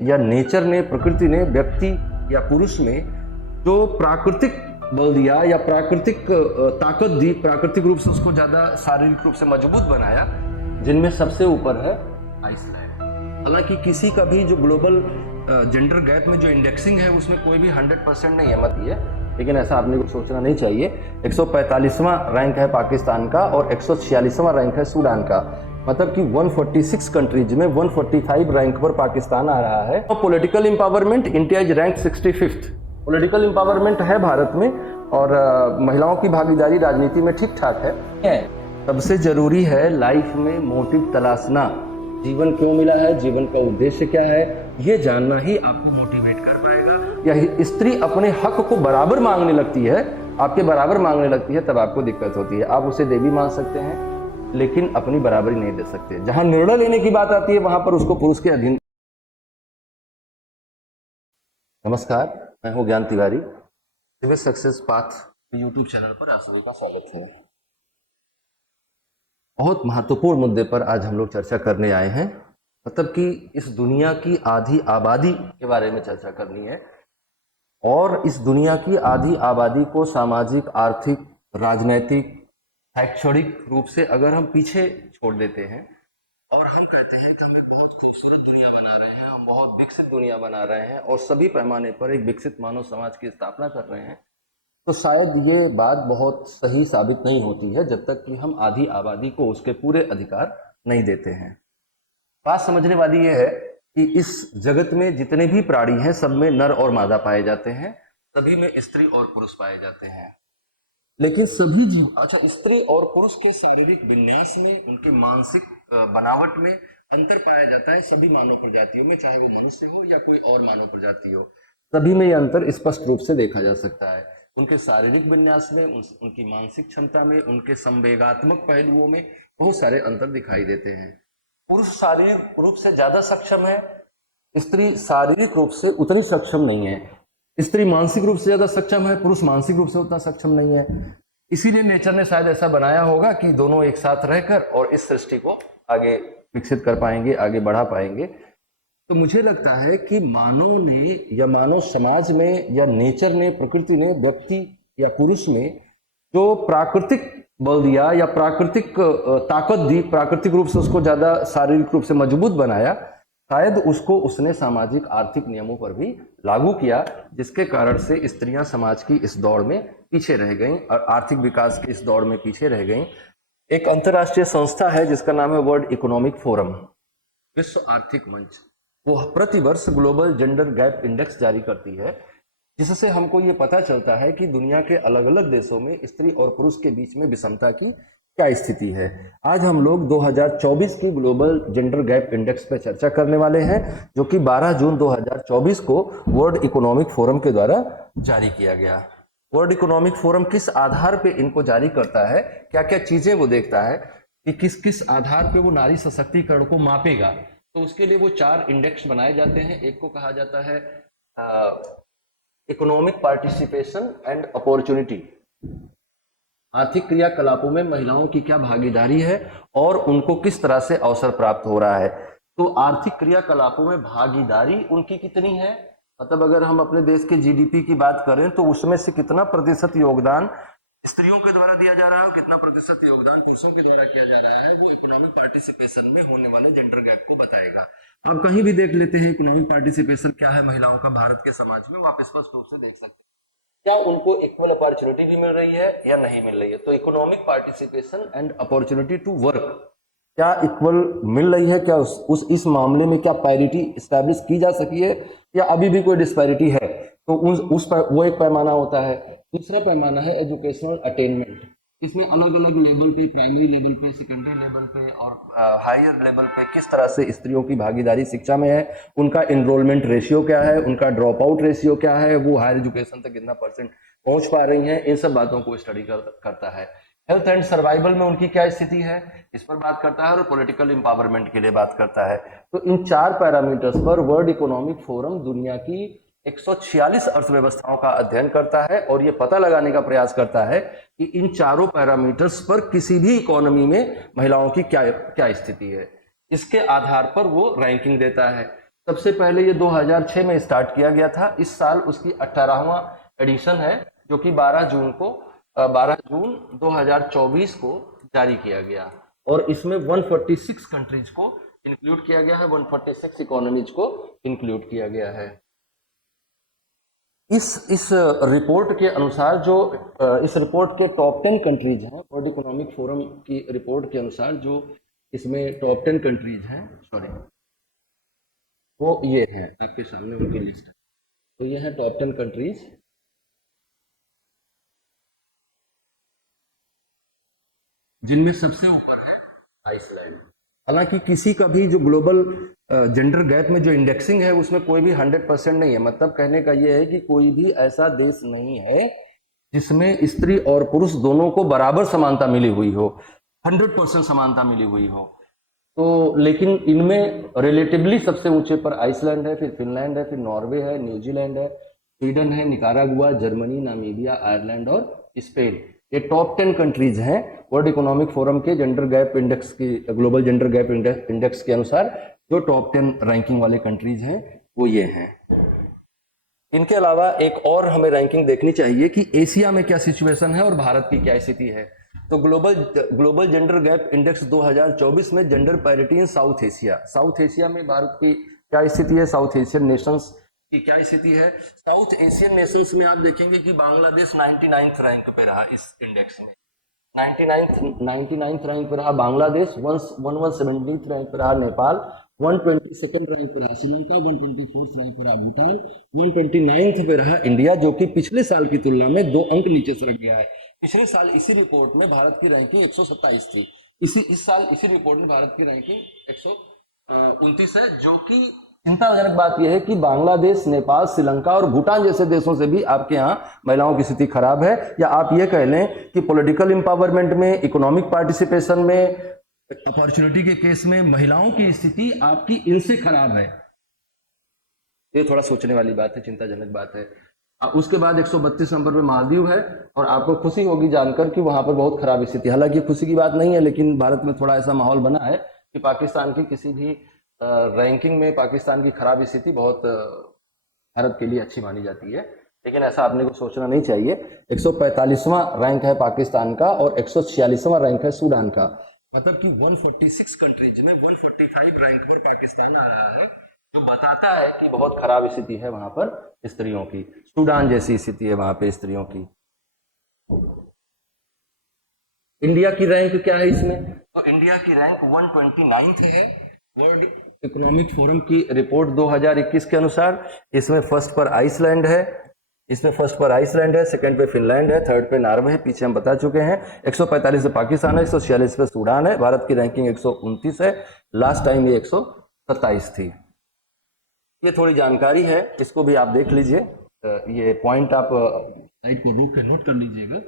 या नेचर ने, प्रकृति ने व्यक्ति या पुरुष में जो प्राकृतिक बल दिया या प्राकृतिक ताकत दी, प्राकृतिक रूप से उसको ज्यादा शारीरिक रूप से मजबूत बनाया, जिनमें सबसे ऊपर है आइसलैंड। हालांकि किसी का भी जो ग्लोबल जेंडर गैप में जो इंडेक्सिंग है उसमें कोई भी 100% नहीं है, मत है, लेकिन ऐसा आपने को सोचना नहीं चाहिए। 145वां रैंक है पाकिस्तान का और 146वां रैंक है सूडान का, मतलब कि 146 कंट्रीज में 145 रैंक पर पाकिस्तान आ रहा है। और political empowerment, India is rank 65th। Political empowerment है भारत में, और महिलाओं की भागीदारी राजनीति में ठीक ठाक है। सबसे जरूरी है लाइफ में मोटिव तलाशना, जीवन क्यों मिला है, जीवन का उद्देश्य क्या है, ये जानना ही आपको मोटिवेट कर पाएगा। या स्त्री अपने हक को बराबर मांगने लगती है, आपके बराबर मांगने लगती है, तब आपको दिक्कत होती है। आप उसे देवी मान सकते हैं लेकिन अपनी बराबरी नहीं दे सकते। जहां निर्णय लेने की बात आती है वहां पर उसको पुरुष के अधीन। नमस्कार, मैं हूं Gyan Tiwari. Civil success path YouTube channel पर आप सभी का स्वागत है। बहुत महत्वपूर्ण मुद्दे पर आज हम लोग चर्चा करने आए हैं, मतलब कि इस दुनिया की आधी आबादी के बारे में चर्चा करनी है। और इस दुनिया की आधी आबादी को सामाजिक, आर्थिक, राजनैतिक, शैक्षणिक रूप से अगर हम पीछे छोड़ देते हैं और हम कहते हैं कि हम एक बहुत खूबसूरत दुनिया बना रहे हैं, हम बहुत विकसित दुनिया बना रहे हैं और सभी पैमाने पर एक विकसित मानव समाज की स्थापना कर रहे हैं, तो शायद ये बात बहुत सही साबित नहीं होती है जब तक कि हम आधी आबादी को उसके पूरे अधिकार नहीं देते हैं। बात समझने वाली ये है कि इस जगत में जितने भी प्राणी हैं सब में नर और मादा पाए जाते हैं, सभी में स्त्री और पुरुष पाए जाते हैं। लेकिन सभी जीव, अच्छा, स्त्री और पुरुष के शारीरिक विन्यास में, उनके मानसिक बनावट में अंतर पाया जाता है सभी मानव प्रजातियों में, चाहे वो मनुष्य हो या कोई और मानव प्रजाति हो, सभी में यह अंतर स्पष्ट रूप से देखा जा सकता है। उनके शारीरिक विन्यास में, उनकी मानसिक क्षमता में, उनके संवेगात्मक पहलुओं में बहुत सारे अंतर दिखाई देते हैं। पुरुष शारीरिक रूप से ज्यादा सक्षम है, स्त्री शारीरिक रूप से उतनी सक्षम नहीं है। स्त्री मानसिक रूप से ज्यादा सक्षम है, पुरुष मानसिक रूप से उतना सक्षम नहीं है। इसीलिए नेचर ने शायद ऐसा बनाया होगा कि दोनों एक साथ रहकर और इस सृष्टि को आगे विकसित कर पाएंगे, आगे बढ़ा पाएंगे। तो मुझे लगता है कि मानव ने या मानव समाज में या नेचर ने, प्रकृति ने व्यक्ति या पुरुष में जो प्राकृतिक बल दिया या प्राकृतिक ताकत दी, प्राकृतिक रूप से उसको ज्यादा शारीरिक रूप से मजबूत बनाया, शायद उसको उसने सामाजिक आर्थिक नियमों पर भी लागू किया, जिसके कारण से स्त्रियां समाज की इस दौड़ में पीछे रह गईं और आर्थिक विकास की इस दौड़ में पीछे रह गईं। एक अंतर्राष्ट्रीय संस्था है जिसका नाम है वर्ल्ड इकोनॉमिक फोरम, विश्व आर्थिक मंच। वो प्रतिवर्ष ग्लोबल जेंडर गैप इंडेक्स जारी करती है, जिससे हमको ये पता चलता है कि दुनिया के अलग अलग देशों में स्त्री और पुरुष के बीच में विषमता की क्या स्थिति है। आज हम लोग 2024 की ग्लोबल जेंडर गैप इंडेक्स पर चर्चा करने वाले हैं, जो कि 12 जून 2024 को वर्ल्ड इकोनॉमिक फोरम के द्वारा जारी किया गया। वर्ल्ड इकोनॉमिक फोरम किस आधार पे इनको जारी करता है, क्या क्या चीजें वो देखता है कि किस किस आधार पे वो नारी सशक्तिकरण को मापेगा, तो उसके लिए वो 4 इंडेक्स बनाए जाते हैं। एक को कहा जाता है इकोनॉमिक पार्टिसिपेशन एंड अपॉर्चुनिटी, आर्थिक क्रियाकलापों में महिलाओं की क्या भागीदारी है और उनको किस तरह से अवसर प्राप्त हो रहा है। तो आर्थिक क्रियाकलापों में भागीदारी उनकी कितनी है, मतलब अगर हम अपने देश के जीडीपी की बात करें तो उसमें से कितना प्रतिशत योगदान स्त्रियों के द्वारा दिया जा रहा है और कितना प्रतिशत योगदान पुरुषों के द्वारा किया जा रहा है, वो इकोनॉमिक पार्टिसिपेशन में होने वाले जेंडर गैप को बताएगा। आप कहीं भी देख लेते हैं इकोनॉमिक पार्टिसिपेशन क्या है महिलाओं का भारत के समाज में, वो आप स्पष्ट रूप से देख सकते हैं। क्या उनको इक्वल अपॉर्चुनिटी भी मिल रही है या नहीं मिल रही है। तो economic participation and opportunity to work क्या इक्वल मिल रही है, क्या उस इस मामले में क्या पैरिटी एस्टैब्लिश की जा सकी है या अभी भी कोई डिस्पैरिटी है, तो उस पर वो एक पैमाना होता है। दूसरा पैमाना है एजुकेशनल अटेनमेंट, इसमें अलग अलग लेवल पे, प्राइमरी लेवल पे, सेकेंडरी लेवल पे और हायर लेवल पे किस तरह से स्त्रियों की भागीदारी शिक्षा में है, उनका एनरोलमेंट रेशियो क्या है, उनका ड्रॉप आउट रेशियो क्या है, वो हायर एजुकेशन तक कितना परसेंट पहुंच पा रही हैं, इन सब बातों को स्टडी करता है। हेल्थ एंड सर्वाइवल में उनकी क्या स्थिति है, इस पर बात करता है और पॉलिटिकल एम्पावरमेंट के लिए बात करता है। तो इन 4 पैरामीटर्स पर वर्ल्ड इकोनॉमिक फोरम दुनिया की 146 अर्थव्यवस्थाओं का अध्ययन करता है और ये पता लगाने का प्रयास करता है कि इन चारों पैरामीटर्स पर किसी भी इकोनॉमी में महिलाओं की क्या स्थिति है। इसके आधार पर वो रैंकिंग देता है। सबसे पहले ये 2006 में स्टार्ट किया गया था। इस साल उसकी 18वां एडिशन है, जो कि 12 जून 2024 को जारी किया गया। और इसमें 146 कंट्रीज को इंक्लूड किया गया है, 146 इकोनॉमीज को इंक्लूड किया गया है। इस रिपोर्ट के अनुसार जो इस रिपोर्ट के टॉप 10 कंट्रीज हैं, वर्ल्ड इकोनॉमिक फोरम की रिपोर्ट के अनुसार जो इसमें टॉप 10 कंट्रीज हैं, वो ये हैं, आपके सामने उनकी लिस्ट है। तो ये है टॉप 10 कंट्रीज, जिनमें सबसे ऊपर है आइसलैंड। हालांकि किसी का भी जो ग्लोबल जेंडर गैप में जो इंडेक्सिंग है उसमें कोई भी 100% नहीं है। मतलब कहने का ये है कि कोई भी ऐसा देश नहीं है जिसमें स्त्री और पुरुष दोनों को बराबर समानता मिली हुई हो, 100% समानता मिली हुई हो। तो लेकिन इनमें रिलेटिवली सबसे ऊंचे पर आइसलैंड है, फिर फिनलैंड है, फिर नॉर्वे है, न्यूजीलैंड है, स्वीडन है, निकारागुआ, जर्मनी, नामीबिया, आयरलैंड और स्पेन। ये टॉप 10 कंट्रीज हैं वर्ल्ड इकोनॉमिक फोरम के जेंडर गैप इंडेक्स की, ग्लोबल जेंडर गैप इंडेक्स के अनुसार जो टॉप 10 रैंकिंग वाले कंट्रीज हैं वो ये हैं। इनके अलावा एक और हमें रैंकिंग देखनी चाहिए कि एशिया में क्या सिचुएशन है और भारत की क्या स्थिति है। तो ग्लोबल जेंडर गैप इंडेक्स 2024 में gender parity in south Asia में भारत की क्या स्थिति है, साउथ एशियन नेशंस की क्या स्थिति है। साउथ एशियन नेशंस में आप देखेंगे कि बांग्लादेश 99th रैंक पे रहा इस इंडेक्स में, 99th रैंक पे रहा बांग्लादेश, 117th रैंक पे रहा नेपाल, 122nd रैंक पे रहा श्रीलंका, 124th रैंक पे रहा भूटान, 129th पे रहा इंडिया, जो कि पिछले साल की तुलना में 2 अंक नीचे सरक गया है। पिछले साल इसी रिपोर्ट में भारत की रैंकिंग 127 थी, इस साल इसी रिपोर्ट में भारत की रैंकिंग 129 है, जो कि चिंताजनक बात यह है कि बांग्लादेश, नेपाल, श्रीलंका और भूटान जैसे देशों से भी आपके यहाँ महिलाओं की स्थिति खराब है। या आप ये कह लें कि पॉलिटिकल एम्पावरमेंट में, इकोनॉमिक पार्टिसिपेशन में, अपॉर्चुनिटी के केस में महिलाओं की स्थिति आपकी इनसे खराब है। ये थोड़ा सोचने वाली बात है, चिंताजनक बात है। उसके बाद 132 नंबर पे मालदीव है, और आपको खुशी होगी जानकर कि वहां पर बहुत खराब स्थिति। हालांकि खुशी की बात नहीं है, लेकिन भारत में थोड़ा ऐसा माहौल बना है कि पाकिस्तान की किसी भी रैंकिंग में पाकिस्तान की खराब स्थिति बहुत भारत के लिए अच्छी मानी जाती है, लेकिन ऐसा आपने को सोचना नहीं चाहिए। 145वां रैंक है पाकिस्तान का और 146वां रैंक है सूडान का। मतलब कि 146 कंट्रीज में 145 रैंक पर पाकिस्तान आ रहा है, जो बताता है कि बहुत खराब स्थिति है वहां पर स्त्रियों की। सूडान जैसी स्थिति है वहां पे स्त्रियों की। इंडिया की रैंक क्या है इसमें? तो इंडिया की रैंक 129 है वर्ल्ड इकोनॉमिक फोरम की रिपोर्ट 2021 के अनुसार। इसमें फर्स्ट पर आइसलैंड है, सेकंड पे फिनलैंड है, थर्ड पे नॉर्वे है, पीछे हम बता चुके हैं। 145 पे पाकिस्तान है, 146 पे सूडान है। भारत की रैंकिंग 129 है, लास्ट टाइम ये 127 थी। ये थोड़ी जानकारी है, इसको भी आप देख लीजिए। ये पॉइंट आप साइड को रोक के नोट कर लीजिएगा।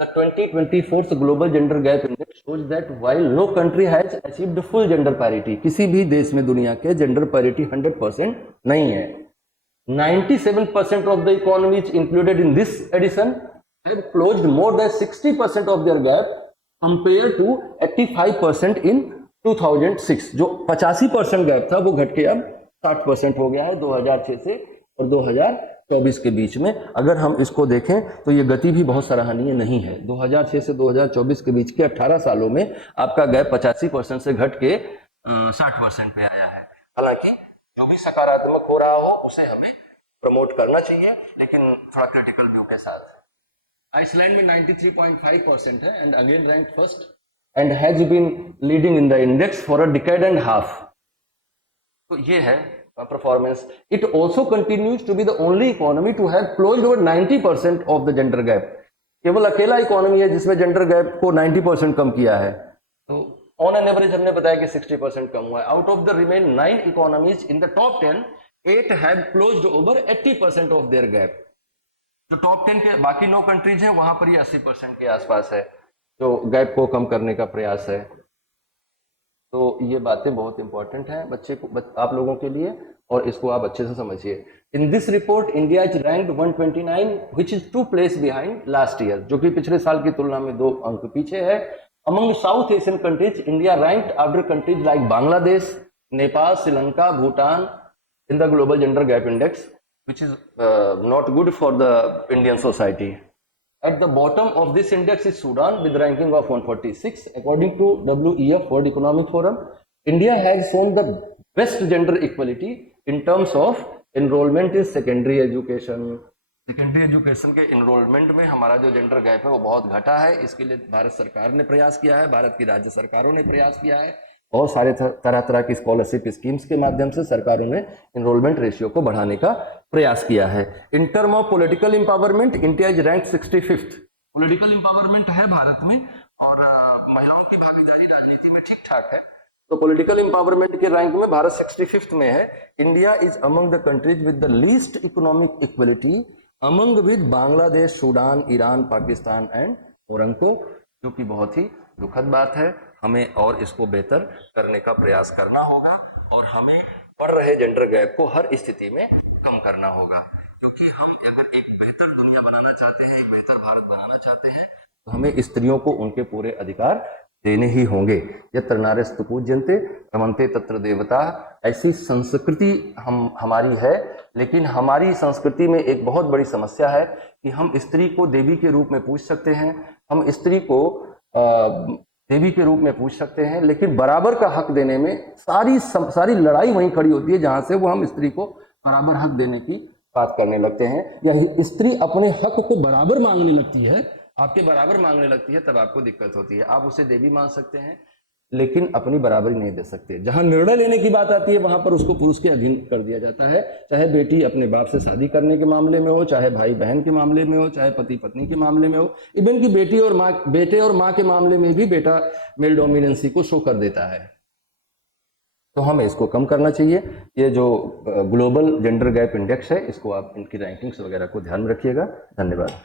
The 2024 Global Gender Gap Index shows that while no country has achieved full gender parity, किसी भी देश में दुनिया के जेंडर पैरिटी 100% नहीं है। 97% of the economies included in this edition have closed more than 60% of their gap compared to 85% in 2006। जो 85% gap था वो घट के अब 60% हो गया है 2006 से और 2024 के बीच में। अगर हम इसको देखें तो ये गति भी बहुत सराहनीय नहीं है। 2006 से 2024 के बीच के 18 सालों में आपका गैप 85% से घट के 60% पे आया है। हालांकि जो भी सकारात्मक हो रहा हो उसे हमें प्रमोट करना चाहिए, लेकिन थोड़ा क्रिटिकल व्यू के साथ। आइसलैंड में 93.5% है and again rank first and has been leading in the index for a decade and half. तो ये है performance. It also continues to be the only economy to have closed over 90% of the gender gap. केवल अकेला economy है जिसमें gender gap को 90% कम किया है। तो ऑन एन एवरेज हमने बताया कि 60% कम हुआ है। Out of the remain 9 economies in the top 10, 8 have closed over 80% of their gap. जो टॉप 10 के बाकी 9 कंट्रीज हैं वहां पर ये 80% के आसपास है, जो गैप को कम करने का प्रयास है। तो ये बातें बहुत इंपॉर्टेंट हैं आप लोगों के लिए, और इसको आप अच्छे से समझिए। In this report India is ranked 129 which is 2 place behind last year, जो कि पिछले साल की तुलना में 2 अंक पीछे है। Among south Asian countries India ranked after countries like Bangladesh, Nepal, Sri Lanka, Bhutan in the global gender gap index, which is not good for the Indian society. At the bottom of this index is Sudan with ranking of 146. According to WEF, World Economic Forum, India has shown the best gender equality in terms of enrollment in secondary education. Secondary education के enrolment में हमारा जो gender gap है वो बहुत घटा है। इसके लिए भारत सरकार ने प्रयास किया है, भारत की राज्य सरकारों ने प्रयास किया है, और सारे तरह तरह की स्कॉलरशिप स्कीम्स के माध्यम से सरकारों ने इनरोलमेंट रेशियो को बढ़ाने का प्रयास किया है। In term of political empowerment, India is rank 65th। Political empowerment है भारत में, और महिलाओं की भागीदारी राजनीति में ठीक ठाक है। तो पॉलिटिकल इंपावरमेंट के रैंक में भारत 65th में है। India is among the countries with the least economic equality among with Bangladesh, Sudan, Iran, Pakistan and Morocco, जो कि बहुत ही दुखद बात है। हमें और इसको बेहतर करने का प्रयास करना होगा, और हमें बढ़ रहे जेंडर गैप को हर स्थिति में कम करना होगा, क्योंकि हम अगर एक बेहतर दुनिया बनाना चाहते हैं, एक बेहतर भारत बनाना चाहते हैं, तो हमें स्त्रियों को उनके पूरे अधिकार देने ही होंगे। यत्र नार्यस्तु पूज्यन्ते रमन्ते तत्र देवता, ऐसी संस्कृति हमारी है। लेकिन हमारी संस्कृति में एक बहुत बड़ी समस्या है कि हम स्त्री को देवी के रूप में पूज सकते हैं, हम स्त्री को देवी के रूप में पूछ सकते हैं, लेकिन बराबर का हक देने में सारी लड़ाई वहीं खड़ी होती है जहां से वो हम स्त्री को बराबर हक देने की बात करने लगते हैं, या स्त्री अपने हक को बराबर मांगने लगती है, आपके बराबर मांगने लगती है, तब आपको दिक्कत होती है। आप उसे देवी मान सकते हैं, लेकिन अपनी बराबरी नहीं दे सकते। जहां निर्णय लेने की बात आती है वहां पर उसको पुरुष के अधीन कर दिया जाता है, चाहे बेटी अपने बाप से शादी करने के मामले में हो, चाहे भाई बहन के मामले में हो, चाहे पति पत्नी के मामले में हो, इवन की बेटे और माँ के मामले में भी बेटा मेल डोमिनेंसी को शो कर देता है। तो हमें इसको कम करना चाहिए। ये जो ग्लोबल जेंडर गैप इंडेक्स है, इसको आप इनकी रैंकिंग्स वगैरह को ध्यान में रखिएगा। धन्यवाद।